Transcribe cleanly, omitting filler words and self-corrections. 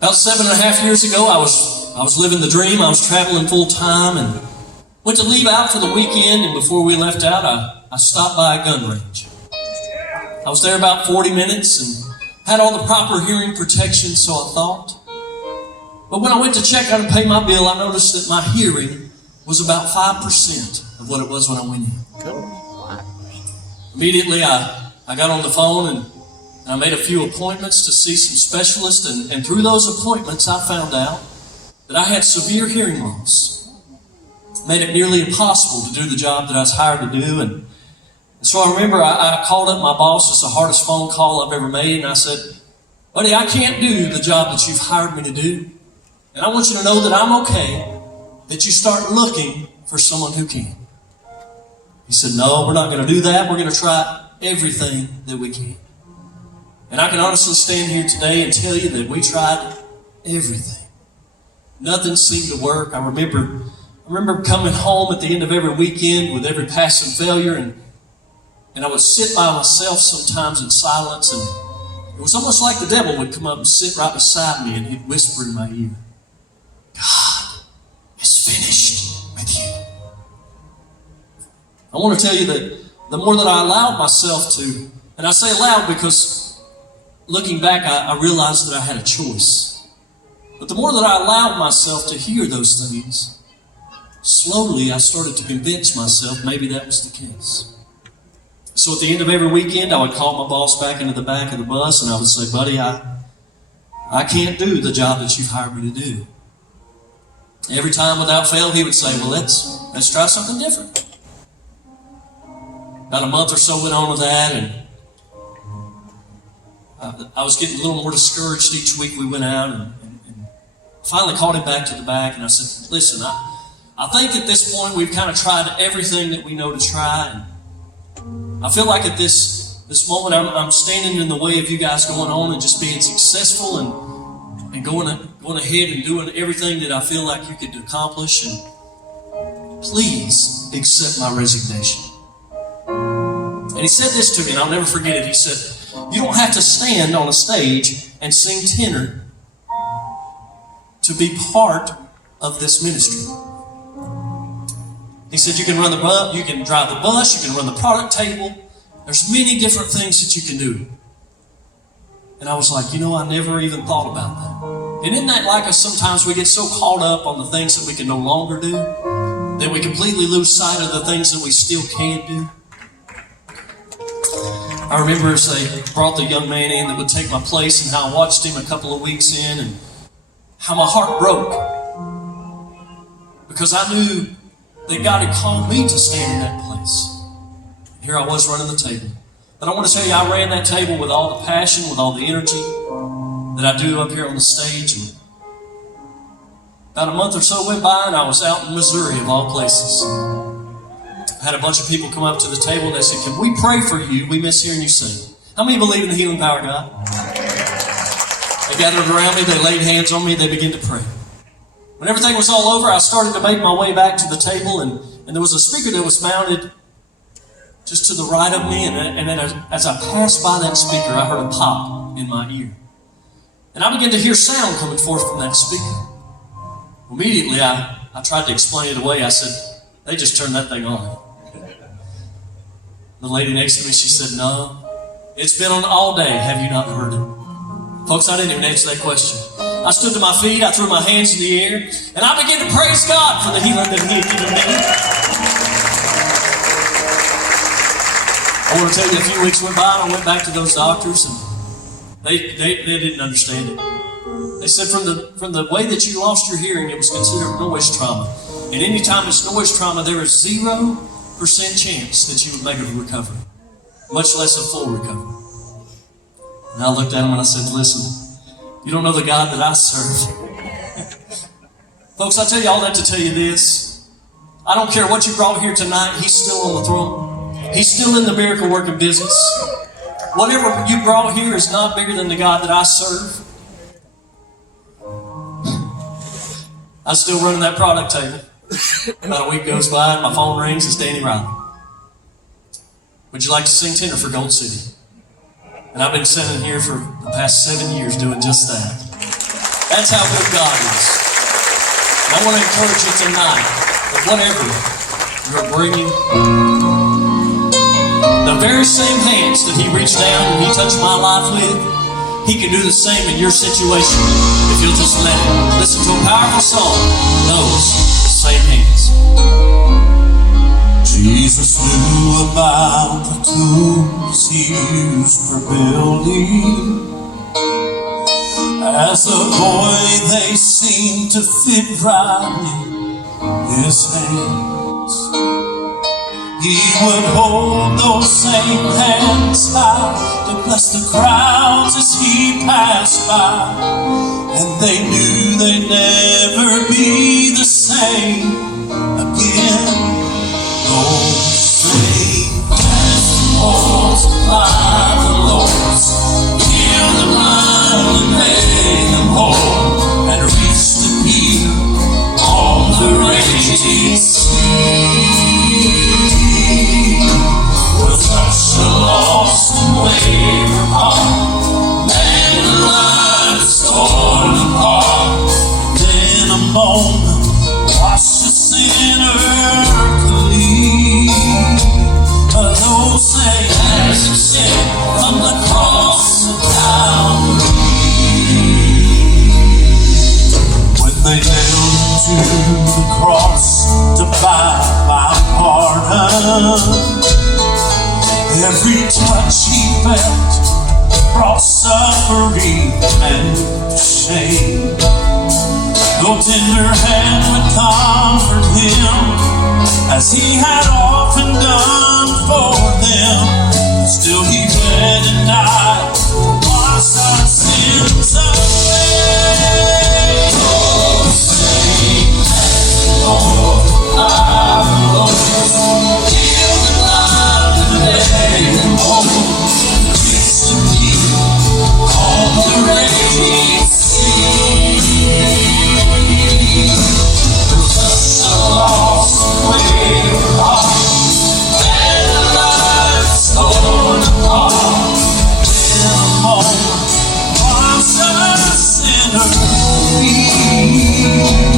About 7.5 years ago, I was living the dream. I was traveling full time and went to leave out for the weekend, and before we left out, I stopped by a gun range. I was there about 40 minutes and had all the proper hearing protection, so I thought. But when I went to check out and pay my bill, I noticed that my hearing was about 5% of what it was when I went in. Immediately, I got on the phone and I made a few appointments to see some specialists, and through those appointments, I found out that I had severe hearing loss. It made it nearly impossible to do the job that I was hired to do, and so I remember I called up my boss. It's the hardest phone call I've ever made, and I said, "Buddy, I can't do the job that you've hired me to do, and I want you to know that I'm okay, that you start looking for someone who can." He said, "No, we're not going to do that. We're going to try everything that we can." And I can honestly stand here today and tell you that we tried everything. Nothing seemed to work. I remember coming home at the end of every weekend with every passing failure, and I would sit by myself sometimes in silence, and it was almost like the devil would come up and sit right beside me, and he'd whisper in my ear, "God is finished with you." I want to tell you that the more that I allowed myself to, and I say allowed because looking back, I realized that I had a choice. But the more that I allowed myself to hear those things, slowly I started to convince myself maybe that was the case. So at the end of every weekend, I would call my boss back into the back of the bus, and I would say, "Buddy, I can't do the job that you've hired me to do." Every time without fail, he would say, "Well, let's try something different." About a month or so went on with that, and I was getting a little more discouraged each week we went out, and finally called him back to the back, and I said, "Listen, I think at this point we've kind of tried everything that we know to try, and I feel like at this moment I'm standing in the way of you guys going on and just being successful and going ahead and doing everything that I feel like you could accomplish, and please accept my resignation." And he said this to me, and I'll never forget it. He said, "You don't have to stand on a stage and sing tenor to be part of this ministry." He said, "You can run the bus, you can drive the bus, you can run the product table. There's many different things that you can do." And I was like, I never even thought about that. And isn't that like us sometimes? We get so caught up on the things that we can no longer do that we completely lose sight of the things that we still can do. I remember as they brought the young man in that would take my place, and how I watched him a couple of weeks in, and how my heart broke, because I knew that God had called me to stand in that place. Here I was running the table. But I want to tell you, I ran that table with all the passion, with all the energy that I do up here on the stage. And about a month or so went by, and I was out in Missouri, of all places. I had a bunch of people come up to the table, and they said, "Can we pray for you? We miss hearing you sing." How many believe in the healing power of God? They gathered around me, they laid hands on me, they began to pray. When everything was all over, I started to make my way back to the table, and there was a speaker that was mounted just to the right of me, and then as I passed by that speaker, I heard a pop in my ear. And I began to hear sound coming forth from that speaker. Immediately, I tried to explain it away. I said, "They just turned that thing on." The lady next to me, she said, "No, it's been on all day. Have you not heard it?" Folks, I didn't even answer that question. I stood to my feet, I threw my hands in the air, and I began to praise God for the healing that He had given me. I want to tell you, a few weeks went by, and I went back to those doctors, and they didn't understand it. They said, from the way that you lost your hearing, it was considered noise trauma. And anytime it's noise trauma, there is 0% chance that you would make a recovery, much less a full recovery. And I looked at him and I said, "Listen, you don't know the God that I serve." Folks, I tell you all that to tell you this. I don't care what you brought here tonight, He's still on the throne. He's still in the miracle working business. Whatever you brought here is not bigger than the God that I serve. I'm still running that product table. About a week goes by and my phone rings. It's Danny Riley. "Would you like to sing tenor for Gold City?" And I've been sitting here for the past 7 years doing just that. That's how good God is. And I want to encourage you tonight that whatever you're bringing, the very same hands that He reached down and He touched my life with, He can do the same in your situation if you'll just let Him. Listen to a powerful song. Those same hands. Jesus knew about the tools He used for building. As a boy, they seemed to fit right in His hands. He would hold those same hands high to bless the crowds as He passed by, and they knew they'd never be the same again. Those same hands multiply the loaves, heal the blind and make them whole, and reach the people on the raging sea. Will touch the lost and waver heart, mend the lives torn apart, and in a moment wash the sinner clean. Those same hands who sing from the cross of Calvary. When they nailed Him to the cross to buy my pardon, every touch He felt brought suffering and shame. No tender hand would comfort Him, as He had often done for them. Still He bled and died to wash our sins away. Oh, same as Lord, I will heal the blind and make them whole, reach the deep on the raging sea. Will touch the lost way apart, and the lives torn apart. In a moment, wash a sinner free.